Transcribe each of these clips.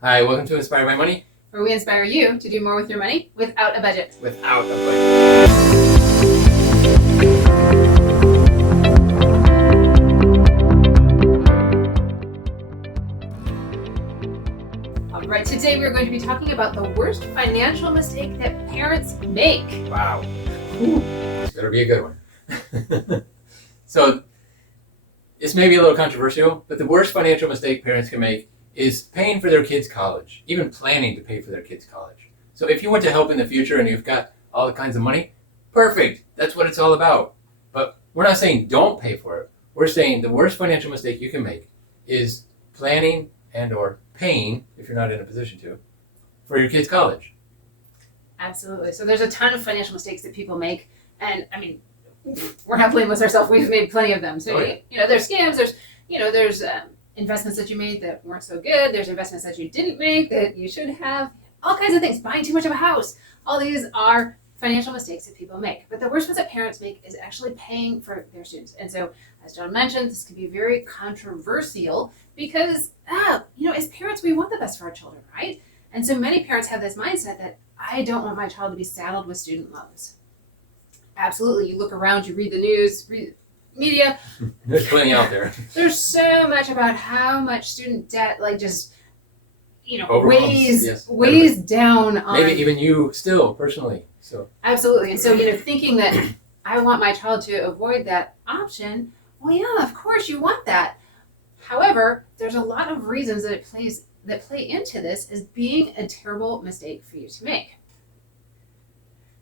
Hi, welcome to Inspired by Money. Where we inspire you to do more with your money without a budget. Without a budget. All right, today we're going to be talking about the worst financial mistake that parents make. Wow. This better be a good one. So, this may be a little controversial, but the worst financial mistake parents can make is paying for their kids' college, even planning to pay for their kids' college. So if you want to help in the future and you've got all kinds of money, perfect. That's what it's all about. But we're not saying don't pay for it. We're saying the worst financial mistake you can make is planning and or paying, if you're not in a position to, for your kids' college. Absolutely. So there's a ton of financial mistakes that people make. And I mean, we're not blameless ourselves. We've made plenty of them. So, there's scams, there's investments that you made that weren't so good. There's investments that you didn't make that you should have. All kinds of things. Buying too much of a house. All these are financial mistakes that people make. But the worst ones that parents make is actually paying for their students. And so, as John mentioned, this can be very controversial because, as parents, we want the best for our children, right? And so many parents have this mindset that I don't want my child to be saddled with student loans. Absolutely. You look around, you read the news, read media. There's plenty out there. There's so much about how much student debt, weighs down on. Maybe even you still, personally. So absolutely. And so, thinking that I want my child to avoid that option, well, yeah, of course you want that. However, there's a lot of reasons that play into this as being a terrible mistake for you to make.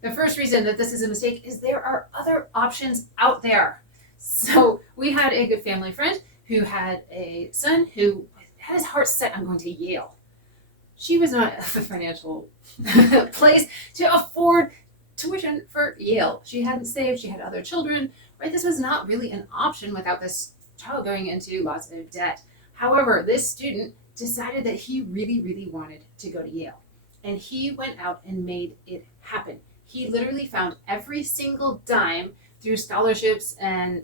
The first reason that this is a mistake is there are other options out there. So we had a good family friend who had a son who had his heart set on going to Yale. She was not a financial place to afford tuition for Yale. She hadn't saved, she had other children, right? This was not really an option without this child going into lots of debt. However, this student decided that he really, really wanted to go to Yale. And he went out and made it happen. He literally found every single dime through scholarships and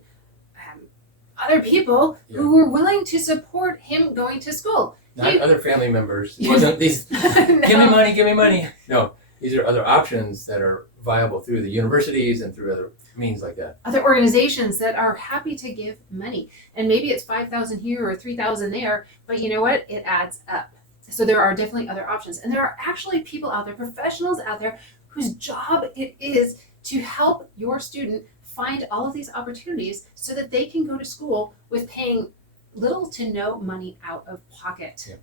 other people who were willing to support him going to school. Not other family members. It wasn't these, no. Give me money. No, these are other options that are viable through the universities and through other means like that. Other organizations that are happy to give money. And maybe it's $5,000 here or $3,000 there, but you know what? It adds up. So there are definitely other options. And there are actually people out there, professionals out there, whose job it is to help your student find all of these opportunities so that they can go to school with paying little to no money out of pocket. Yeah.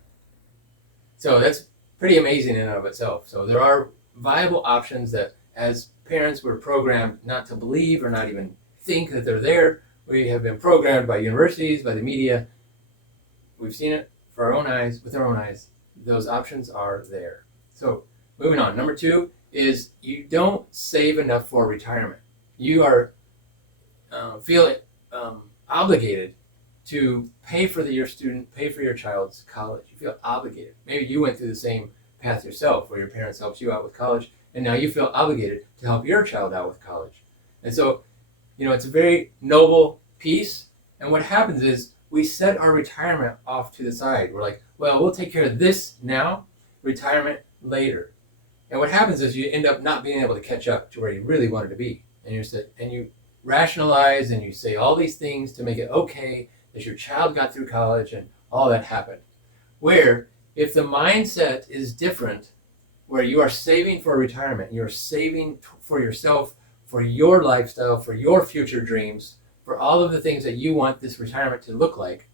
So that's pretty amazing in and of itself. So there are viable options that as parents we're programmed not to believe or not even think that they're there. We have been programmed by universities, by the media. We've seen it with our own eyes. Those options are there. So moving on. Number 2 is you don't save enough for retirement. You are feel obligated to pay for your child's college. You feel obligated. Maybe you went through the same path yourself where your parents helped you out with college and now you feel obligated to help your child out with college. And so, it's a very noble piece. And what happens is we set our retirement off to the side. We're like, well, we'll take care of this now, retirement later. And what happens is you end up not being able to catch up to where you really wanted to be. And you rationalize and you say all these things to make it okay that your child got through college and all that happened. Where if the mindset is different, where you are saving for retirement, you're saving for yourself, for your lifestyle, for your future dreams, for all of the things that you want this retirement to look like,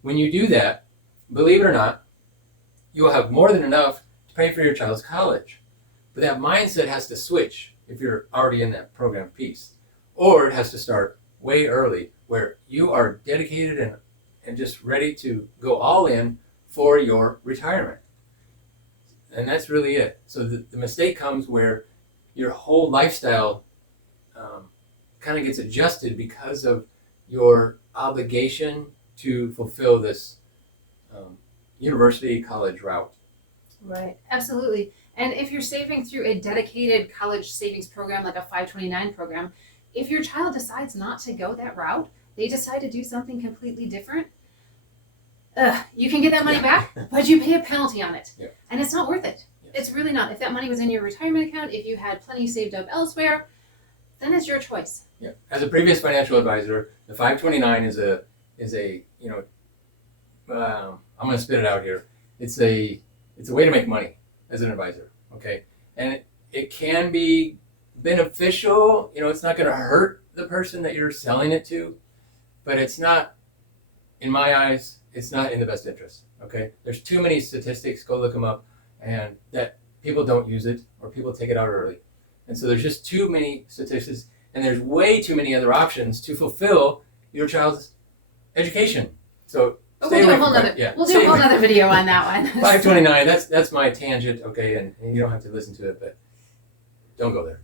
when you do that, believe it or not, you will have more than enough to pay for your child's college. But that mindset has to switch if you're already in that program piece. Or it has to start way early where you are dedicated and just ready to go all in for your retirement. And that's really it. So the mistake comes where your whole lifestyle kind of gets adjusted because of your obligation to fulfill this university college route. Right, absolutely. And if you're saving through a dedicated college savings program like a 529 program, if your child decides not to go that route, they decide to do something completely different, you can get that money back, but you pay a penalty on it. Yeah. And it's not worth it. Yes. It's really not. If that money was in your retirement account, if you had plenty saved up elsewhere, then it's your choice. Yeah. As a previous financial advisor, the 529 is a I'm going to spit it out here. It's a way to make money as an advisor. Okay, and it can be beneficial. It's not going to hurt the person that you're selling it to, but it's not, in my eyes, it's not in the best interest. Okay, there's too many statistics. Go look them up, and that people don't use it or people take it out early, and so there's just too many statistics, and there's way too many other options to fulfill your child's education. So we'll do a whole nother video on that one. 529. That's my tangent. Okay, and you don't have to listen to it, but don't go there.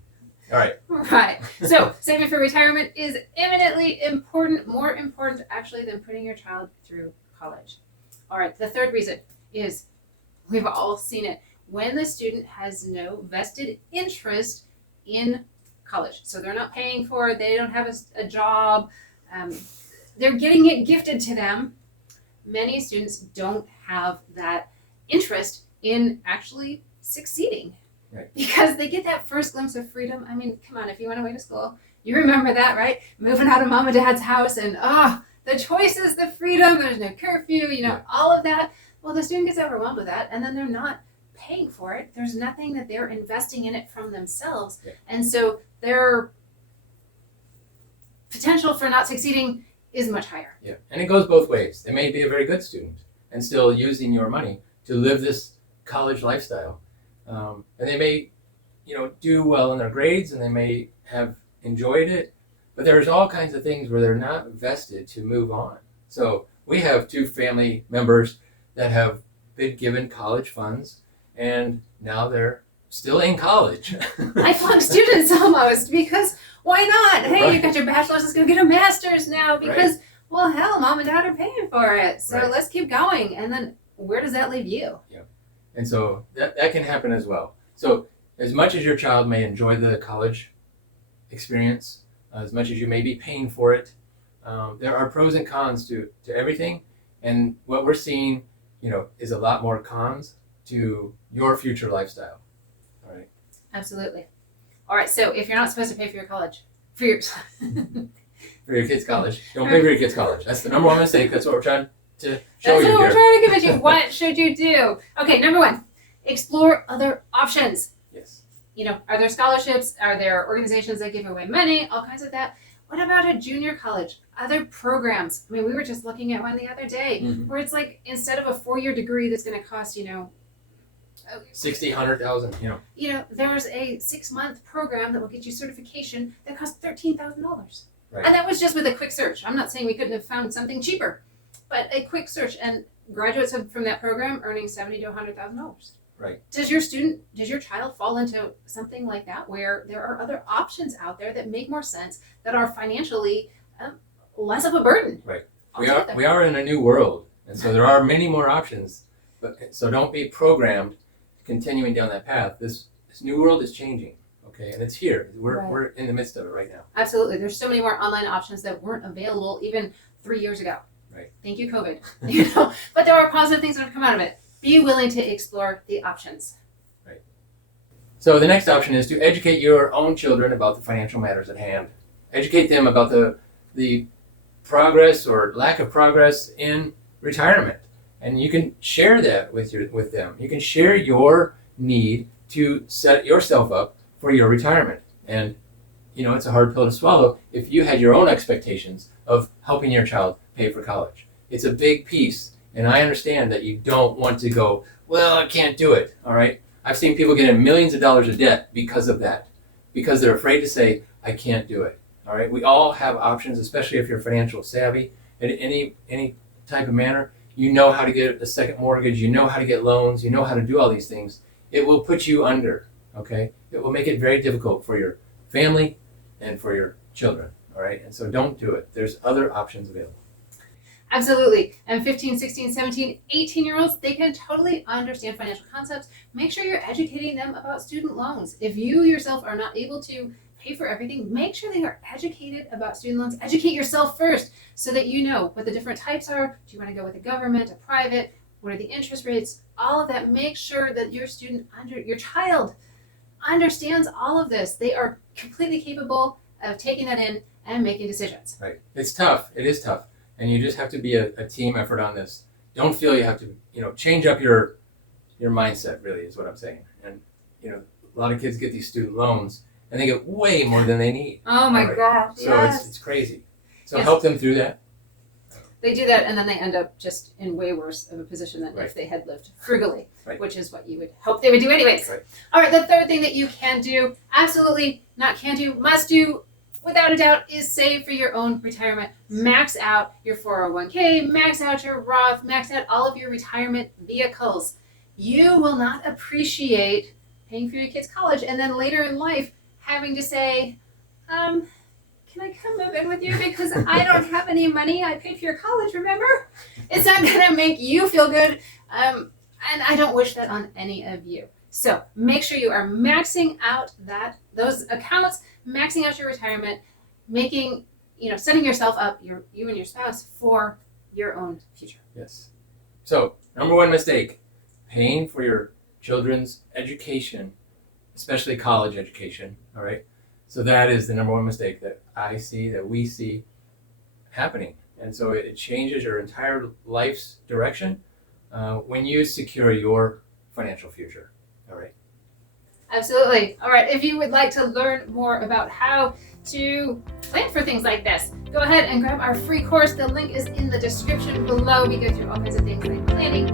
All right. Right. So saving for retirement is eminently important, more important actually than putting your child through college. All right. The third reason is, we've all seen it, when the student has no vested interest in college. So they're not paying for it. They don't have a job. They're getting it gifted to them. Many students don't have that interest in actually succeeding. Right. Because they get that first glimpse of freedom. I mean, come on, if you went away to school, you remember that, right? Moving out of mom and dad's house and the choices, the freedom, there's no curfew, all of that. Well, the student gets overwhelmed with that, and then they're not paying for it. There's nothing that they're investing in it from themselves. Yeah. And so their potential for not succeeding is much higher. Yeah, and it goes both ways. They may be a very good student and still using your money to live this college lifestyle. And they may, do well in their grades, and they may have enjoyed it, but there's all kinds of things where they're not vested to move on. So we have 2 family members that have been given college funds, and now they're still in college. Lifelong students almost, because why not? Hey, Right. You got your bachelor's, let's go get a master's now, because, Right. well, hell, mom and dad are paying for it. So Right. let's keep going. And then where does that leave you? And so that can happen as well. So as much as your child may enjoy the college experience, as much as you may be paying for it, there are pros and cons to everything. And what we're seeing, is a lot more cons to your future lifestyle. All right. Absolutely. All right, so if you're not supposed to pay for your college, for your For your kids' college, don't pay for your kids' college. That's the number one mistake. That's what we're trying to show That's you what here. we're trying to give it to you. What should you do? Okay, number 1, explore other options. Yes. Are there scholarships? Are there organizations that give away money? All kinds of that. What about a junior college? Other programs? I mean, we were just looking at one the other day where it's like, instead of a 4-year degree that's going to cost, 60, 100,000, there's a 6-month program that will get you certification that costs $13,000. Right. And that was just with a quick search. I'm not saying we couldn't have found something cheaper, but a quick search, and graduates from that program earning $70,000 to $100,000. Right. Does your child fall into something like that, where there are other options out there that make more sense, that are financially less of a burden? Right. We are in a new world, and so there are many more options. But so don't be programmed continuing down that path. This new world is changing. Okay, and it's here. We're in the midst of it right now. Absolutely. There's so many more online options that weren't available even 3 years ago. Right. Thank you, COVID. But there are positive things that have come out of it. Be willing to explore the options. Right. So the next option is to educate your own children about the financial matters at hand. Educate them about the progress or lack of progress in retirement, and you can share that with them. You can share your need to set yourself up for your retirement. And it's a hard pill to swallow if you had your own expectations of helping your child pay for college. It's a big piece, and I understand that you don't want to go, well, I can't do it. All right. I've seen people get in millions of dollars of debt because of that, because they're afraid to say, I can't do it. All right. We all have options, especially if you're financial savvy in any type of manner. You know how to get a second mortgage. You know how to get loans. You know how to do all these things. It will put you under. Okay. It will make it very difficult for your family and for your children. All right. And so don't do it. There's other options available. Absolutely. And 15, 16, 17, 18-year-olds, they can totally understand financial concepts. Make sure you're educating them about student loans. If you yourself are not able to pay for everything. Make sure they are educated about student loans. Educate yourself first so that you know what the different types are. Do you want to go with a government, a private? What are the interest rates? All of that. Make sure that your child understands all of this. They are completely capable of taking that in and making decisions. Right. It's tough. It is tough. And you just have to be a team effort on this. Don't feel you have to, change up your mindset, really, is what I'm saying. And, a lot of kids get these student loans and they get way more than they need. Oh my gosh. So yes. it's crazy. So Yes. help them through that. They do that and then they end up just in way worse of a position than Right. if they had lived frugally, Right. which is what you would hope they would do anyways. Right. All right, the third thing that you can do, absolutely not can do, must do, without a doubt, is save for your own retirement. Max out your 401k, max out your Roth, max out all of your retirement vehicles. You will not appreciate paying for your kids' college and then later in life having to say, can I come move in with you because I don't have any money? I paid for your college, remember? It's not going to make you feel good. And I don't wish that on any of you. So make sure you are maxing out those accounts, maxing out your retirement, making, setting yourself up, you and your spouse, for your own future. Yes. So, number one mistake, paying for your children's education, especially college education, all right? So that is the number one mistake that I see, that we see happening. And so it changes your entire life's direction when you secure your financial future, all right? Absolutely. All right, if you would like to learn more about how to plan for things like this, go ahead and grab our free course. The link is in the description below. We go through all kinds of things like planning,